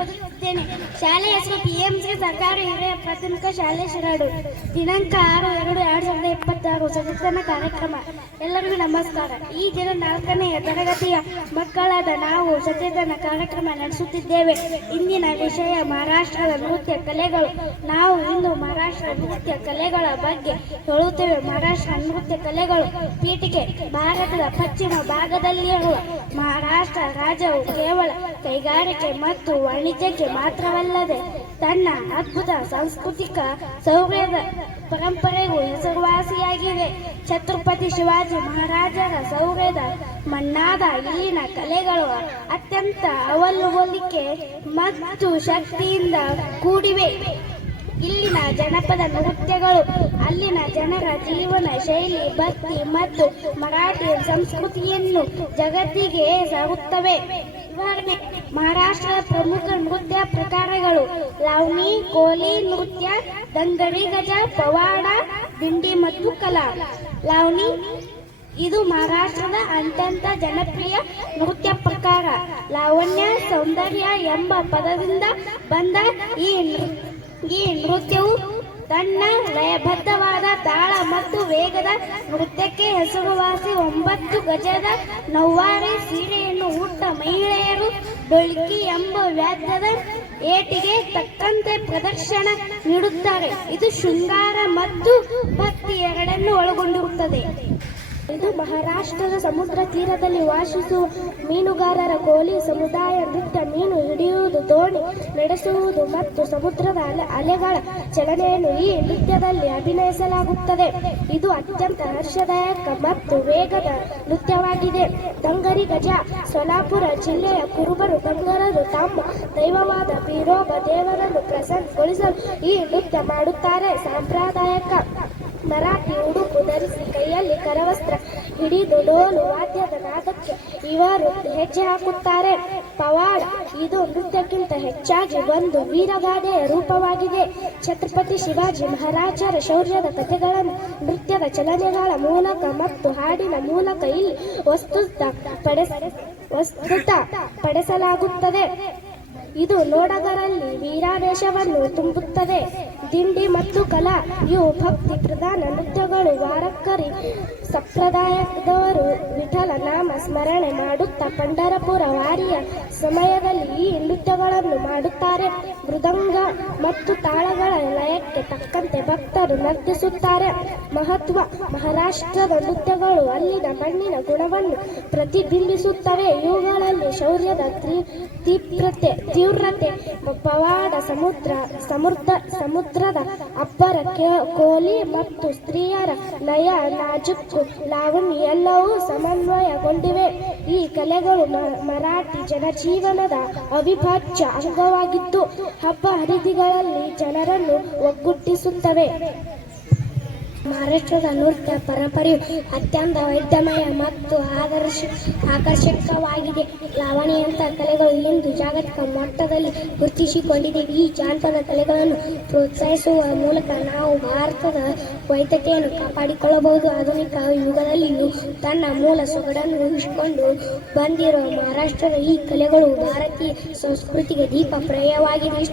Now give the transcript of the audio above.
ಓದುತ್ತಿದ್ದೇನೆ. ಶಾಲೆ ಹೆಸರು PMC ಸರ್ಕಾರಿ ಹಿರಿಯ ಪ್ರಾಥಮಿಕ ಶಾಲೆ ಶಿರಾಡು. ದಿನಾಂಕ 6/2/2026 ಸಚೇತನ ಕಾರ್ಯಕ್ರಮ. ಎಲ್ಲರಿಗೂ ನಮಸ್ಕಾರ. ಈ ದಿನ 4ನೇ ತರಗತಿಯ ಮಕ್ಕಳಾದ ನಾವು ಸಚೇತನ ಕಾರ್ಯಕ್ರಮ ನಡೆಸುತ್ತಿದ್ದೇವೆ. ಇಂದಿನ ವಿಷಯ ಮಹಾರಾಷ್ಟ್ರದ ನೃತ್ಯ ಕಲೆಗಳು. ನಾವು ಇಂದು ಮಹಾರಾಷ್ಟ್ರ ನೃತ್ಯ ಕಲೆಗಳ ಬಗ್ಗೆ ಹೇಳುತ್ತೇವೆ. ಮಹಾರಾಷ್ಟ್ರ ನೃತ್ಯ ಕಲೆಗಳು. ಪೀಠಿಕೆ. ಭಾರತದ ಪಶ್ಚಿಮ ಭಾಗದಲ್ಲಿರುವ ಮಹಾರಾಷ್ಟ್ರ ರಾಜ್ಯವು ಕೇವಲ ಕೈಗಾರಿಕೆ ಮತ್ತು ವಾಣಿಜ್ಯಕ್ಕೆ ಮಾತ್ರವಲ್ಲದೆ ತನ್ನ ಅದ್ಭುತ ಸಾಂಸ್ಕೃತಿಕ ಸೌರ್ಯದ ಪರಂಪರೆಗೂ ಹೆಸರುವಾಸಿಯಾಗಿದೆ. ಛತ್ರಪತಿ ಶಿವಾಜಿ ಮಹಾರಾಜರ ಸೌರ್ಯದ ಮಣ್ಣಾದ ಇಲ್ಲಿನ ಕಲೆಗಳು ಅತ್ಯಂತ ಅವಲೋಲಿಕೆ ಮತ್ತು ಶಕ್ತಿಯಿಂದ ಕೂಡಿವೆ. ಇಲ್ಲಿನ ಜನಪದ ನೃತ್ಯಗಳು ಅಲ್ಲಿನ ಜನರ ಜೀವನ ಶೈಲಿ, ಭಕ್ತಿ ಮತ್ತು ಮರಾಠಿ ಸಂಸ್ಕೃತಿಯನ್ನು ಜಗತ್ತಿಗೆ ಸಾರುತ್ತವೆ. ಉದಾಹರಣೆ: ಮಹಾರಾಷ್ಟ್ರದ ಪ್ರಮುಖ ನೃತ್ಯ ಪ್ರಕಾರಗಳು ಲಾವಣಿ, ಕೋಲಿ ನೃತ್ಯ, ದಂಗಡಿ, ಗಜ, ಪವಾಡ, ದಿಂಡಿ ಮತ್ತು ಕಲಾ. ಲಾವಣಿ ಇದು ಮಹಾರಾಷ್ಟ್ರದ ಅತ್ಯಂತ ಜನಪ್ರಿಯ ನೃತ್ಯ ಪ್ರಕಾರ. ಲಾವಣ್ಯ ಸೌಂದರ್ಯ ಎಂಬ ಪದದಿಂದ ಬಂದ ಈ ನೃತ್ಯವು ತನ್ನ ಲಯಬದ್ಧವಾದ ತಾಳ ಮತ್ತು ವೇಗದ ನೃತ್ಯಕ್ಕೆ ಹೆಸರುವಾಸಿ. 9 ಗಜದ ನೌವಾರಿ ಸೀರೆಯನ್ನು ಉಟ್ಟ ಮಹಿಳೆಯರು ಡೊಳ್ಕಿ ಎಂಬ ವಾದ್ಯದ ಏಟಿಗೆ ತಕ್ಕಂತೆ ಪ್ರದರ್ಶನ ನೀಡುತ್ತಾರೆ. ಇದು ಶೃಂಗಾರ ಮತ್ತು ಭಕ್ತಿ ಎರಡನ್ನೂ ಒಳಗೊಂಡಿರುತ್ತದೆ. ಇದು ಮಹಾರಾಷ್ಟ್ರದ ಸಮುದ್ರ ತೀರದಲ್ಲಿ ವಾಸಿಸುವ ಮೀನುಗಾರರ ಕೋಲಿ ಸಮುದಾಯ ನೃತ್ಯ. ಮೀನು ಹಿಡಿಯುವುದು, ದೋಣಿ ನಡೆಸುವುದು ಮತ್ತು ಸಮುದ್ರದ ಅಲೆಗಳ ಚಲನೆಯನ್ನು ಈ ನೃತ್ಯದಲ್ಲಿ ಅಭಿನಯಿಸಲಾಗುತ್ತದೆ. ಇದು ಅತ್ಯಂತ ಹರ್ಷದಾಯಕ ಮತ್ತು ವೇಗದ ನೃತ್ಯವಾಗಿದೆ. ದಂಗರಿ ಗಜ. ಸೋಲಾಪುರ ಜಿಲ್ಲೆಯ ಕುರುಬರು ದಂಗರರು ತಮ್ಮ ದೈವವಾದ ಬೀರೋಬ ದೇವರನ್ನು ಪ್ರಸನ್ನಗೊಳಿಸಲು ಈ ನೃತ್ಯ ಮಾಡುತ್ತಾರೆ. ಸಾಂಪ್ರದಾಯಿಕ ಮರಾಠಿ ಉಡುಪು ಧರಿಸಿ ಕೈಯಲ್ಲಿ ಕರವಸ್ತ್ರ ಹಿಡಿದು ಡೋಲು ವಾದ್ಯದ ನಾದಕ್ಕೆ ಇವರು ಹೆಜ್ಜೆ ಹಾಕುತ್ತಾರೆ. ಪವಾಡ ಇದು ನೃತ್ಯಕ್ಕಿಂತ ಹೆಚ್ಚಾಗಿ ಒಂದು ವೀರಗಾದೆಯ ರೂಪವಾಗಿದೆ. ಛತ್ರಪತಿ ಶಿವಾಜಿ ಮಹಾರಾಜರ ಶೌರ್ಯದ ಕಥೆಗಳನ್ನು ನೃತ್ಯದ ಚಲನೆಗಳ ಮೂಲಕ ಮತ್ತು ಹಾಡಿನ ಮೂಲಕ ಇಲ್ಲಿ ಪಡಿಸಲಾಗುತ್ತದೆ. ಇದು ನೋಡಗರಲ್ಲಿ ವೀರಾವೇಶವನ್ನು ತುಂಬುತ್ತದೆ. ದಿಂಡಿ ಮತ್ತು ಕಲಾ ಇವು ಭಕ್ತಿ ಪ್ರಧಾನ ನೃತ್ಯಗಳು. ವಾರಕರಿ ಸಂಪ್ರದಾಯದವರು ವಿಠಲ ನಾಮ ಸ್ಮರಣೆ ಮಾಡುತ್ತಾ ಪಂಢರಪುರ ವಾರಿಯ ಸಮಯದಲ್ಲಿ ಈ ನೃತ್ಯಗಳನ್ನು ಮಾಡುತ್ತಾರೆ. ಮೃದಂಗ ಮತ್ತು ತಾಳಗಳ ಲಯಕ್ಕೆ ತಕ್ಕಂತೆ ಭಕ್ತರು ನರ್ತಿಸುತ್ತಾರೆ. ಮಹತ್ವ: ಮಹಾರಾಷ್ಟ್ರದ ನೃತ್ಯಗಳು ಅಲ್ಲಿನ ಮಣ್ಣಿನ ಗುಣವನ್ನು ಪ್ರತಿಬಿಂಬಿಸುತ್ತವೆ. ಇವುಗಳಲ್ಲಿ ಶೌರ್ಯದ ತೀವ್ರತೆ, ಪವಾಡ, ಸಮುದ್ರದ ಅಬ್ಬರ, ಕೋಲಿ ಮತ್ತು ಸ್ತ್ರೀಯರ ಲಯ, ನಾಜುಕು, ಲಾವಣಿ ಎಲ್ಲವೂ ಸಮನ್ವಯಗೊಂಡಿವೆ. ಈ ಕಲೆಗಳು ಮರಾಠಿ ಜನಜೀವನದ ಅವಿಭಾಜ್ಯ ಅಂಗವಾಗಿದ್ದು ಹಬ್ಬ ಹರಿದಿಗಳಲ್ಲಿ ಜನರನ್ನು ಒಗ್ಗೂಡಿಸುತ್ತವೆ. ಮಹಾರಾಷ್ಟ್ರದ ನೃತ್ಯ ಪರಂಪರೆಯು ಅತ್ಯಂತ ವೈವಿಧ್ಯಮಯ ಮತ್ತು ಆಕರ್ಷಕವಾಗಿದೆ. ಲಾವಣಿಯಂತಹ ಕಲೆಗಳು ಇಂದು ಜಾಗತಿಕ ಮಟ್ಟದಲ್ಲಿ ಗುರುತಿಸಿಕೊಂಡಿದೆ. ಈ ಜಾನಪದ ಕಲೆಗಳನ್ನು ಪ್ರೋತ್ಸಾಹಿಸುವ ಮೂಲಕ ನಾವು ಭಾರತದ ವೈವಿಧ್ಯತೆಯನ್ನು ಕಾಪಾಡಿಕೊಳ್ಳಬಹುದು. ಆಧುನಿಕ ಯುಗದಲ್ಲಿಯೂ ತನ್ನ ಮೂಲ ಸೊಗಡನ್ನು ಉಳಿಸಿಕೊಂಡು ಬಂದಿರುವ ಮಹಾರಾಷ್ಟ್ರದ ಈ ಕಲೆಗಳು ಭಾರತೀಯ ಸಂಸ್ಕೃತಿಗೆ ದೀಪ ಪ್ರಾಯವಾಗಿದೆ.